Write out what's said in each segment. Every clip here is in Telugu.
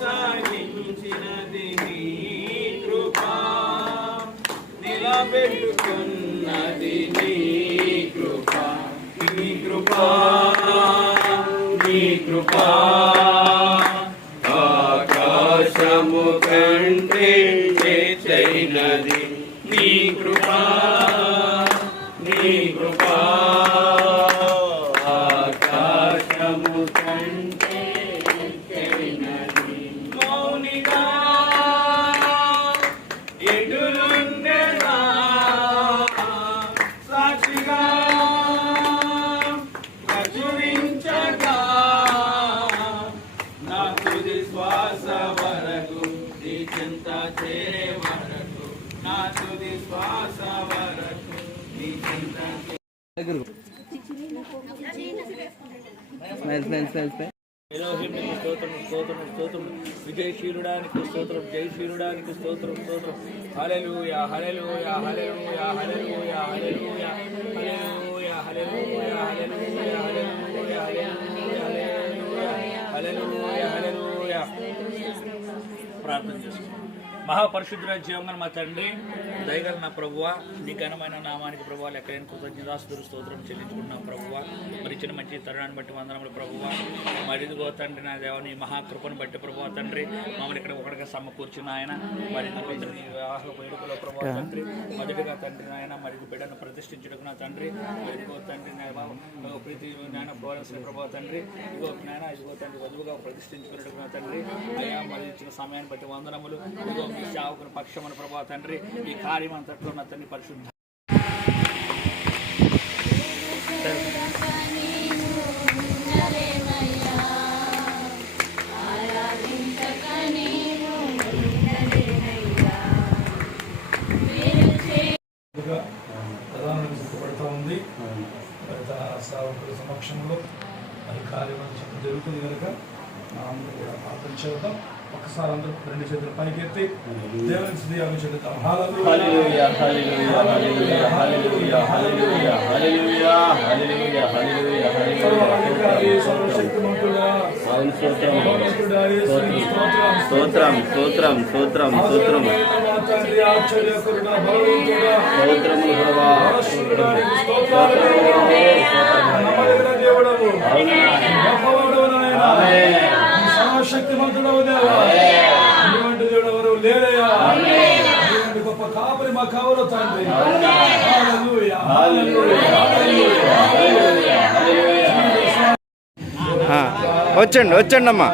సాగించినది నీ కృపా, నిలబెట్టుకున్నది నీ కృపా, నీ కృపా, నీ కృపా. ఆకాశము కంటే చేయినది నీ కృపా, నీ కృపా. ఆకాశము కంటే మౌనిగా ఎదురుండెనా సాక్షిగా ప్రచురించగా నా తుది శ్వాస వరకు నీ చెంత చేరే వరకు, నా తుది శ్వాస వరకు నీ చెంత. స్తోత్రం స్తోత్రం స్తోత్రం, విజయశీలుడానికి స్తోత్రం, జయశీలుడానికి స్తోత్రం స్తోత్రం. హల్లెలూయా హల్లెలూయా హల్లెలూయా హల్లెలూయా హల్లెలూయా హల్లెలూయా హల్లెలూయా హల్లెలూయా హల్లెలూయా హల్లెలూయా హల్లెలూయా. ప్రార్థన చేసుకుంటాం. మహాపరిశుద్ధుడ జీవంగా మా తండ్రి, దయగల నా ప్రభువ, నీ ఘనమైన నామానికి ప్రభువ లెక్కలేని కృతజ్ఞతాస్తుతులు స్తోత్రం చెల్లించుకున్నాం ప్రభువ. మరి ఇచ్చిన మంచి తరుణాన్ని బట్టి వందనములు ప్రభువ. మరి ఇదిగో తండ్రి నా దేవ, నీ మహాకృపను బట్టి ప్రభువ తండ్రి మమ్మల్ని ఇక్కడ ఒకటిగా సమకూర్చిన ఆయన. మరి నీ వివాహ వేడుకలో ప్రభువ తండ్రి మొదటిగా తండ్రి నాయన మరి బిడ్డను ప్రతిష్ఠించుటకు నా తండ్రి. ఇదిగో తండ్రి ప్రీతి నాయన ఫ్లోరెన్స్ ప్రభువ తండ్రి, ఇదిగో నాయన ఇదిగో తండ్రి వధువుగా ప్రతిష్ఠించుకున్నట్టుకు నా తండ్రి. అయ్యా మరి ఇచ్చిన సమయాన్ని బట్టి వందనములు. ఇదిగో మీ సేవకుని పక్షమున ప్రభువా తండ్రి, ఈ కార్యం అంతట్లో నా తండ్రి పరిశుద్ధ ప్రధానంగా చెప్పబడుతూ ఉంది. సేవకుల సమక్షంలో అది కార్యం జరుగుతుంది కనుక అందరూ కూడా ప్రార్థన చేద్దాం. ఒకసారి అందరూ రెండు చేతులు పైకెత్తి దేవుని స్తుతియాగం చేద్దాం. హల్లెలూయా హల్లెలూయా హల్లెలూయా హల్లెలూయా హల్లెలూయా హల్లెలూయా హల్లెలూయా హల్లెలూయా హల్లెలూయా. సర్వశక్తిమంతుడా స్తోత్రం స్తోత్రం స్తోత్రం స్తోత్రం ఆశ్చర్యకరుడా బలవంతుడా స్తోత్రములు ప్రభువా. దేవుడవు గొప్పవాడవు నాయనా, సర్వశక్తిమంతుడవు దేవా. ఇటువంటి దేవుడు ఎవరు లేరయ్యా. ఇటువంటి గొప్ప కాపరి మా కావలో తండ్రి. హల్లెలూయా హల్లెలూయా హల్లెలూయా హల్లెలూయా. వచ్చండి వచ్చండి అమ్మా,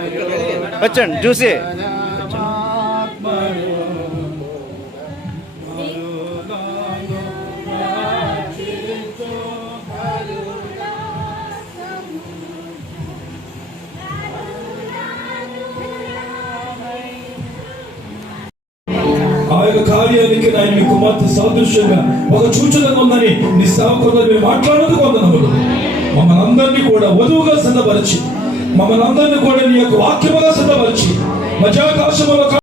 వచ్చండి చూసి. ఆ యొక్క కార్యానికి ఆయన మీ కుమార్తె సాదృశ్యంగా ఒక సూచనగా ఉందని నీ సేవకులతో మేము మాట్లాడేందుకు వందనములు. మమ్మల్ని అందరినీ కూడా వధువుగా సిద్ధపరిచి, మమ్మల్ని అందరినీ కూడా నీ యొక్క వాక్యముగా సిద్ధపరిచి మధ్యాకాశములో